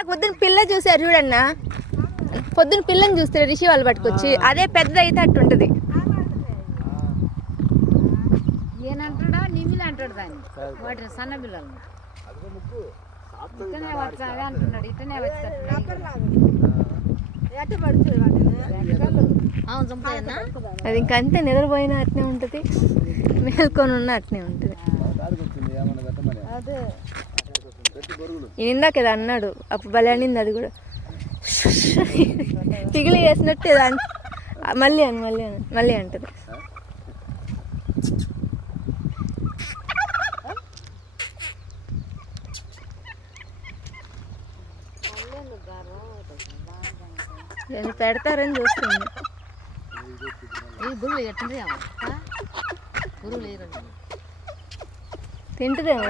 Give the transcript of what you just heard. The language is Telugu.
ఇందాక పొద్దున్న పిల్ల చూసారు చూడన్నా, పొద్దున్న పిల్లని చూస్తారు రిషి వాళ్ళు పట్టుకొచ్చి, అదే పెద్ద అయితే అట్టుంటది. ఏనంటాడా నిమిలి అంటాడు దాన్ని, వాటి సన్న పిల్లలు ఇట్టనే వచ్చాగా అంటున్నాడు, ఇట్టనే అది ఇంకంతే, నిద్రపోయినా అట్నే ఉంటుంది, మేల్కొని ఉన్న అట్నే ఉంటుంది. ఇందాక ఏదో అన్నాడు అప్పుడు భలే అనింది, అది కూడా పిగిలి వేసినట్టు మళ్ళీ అంటది. పెడతారని చూస్తుంది. తింటుందేమో.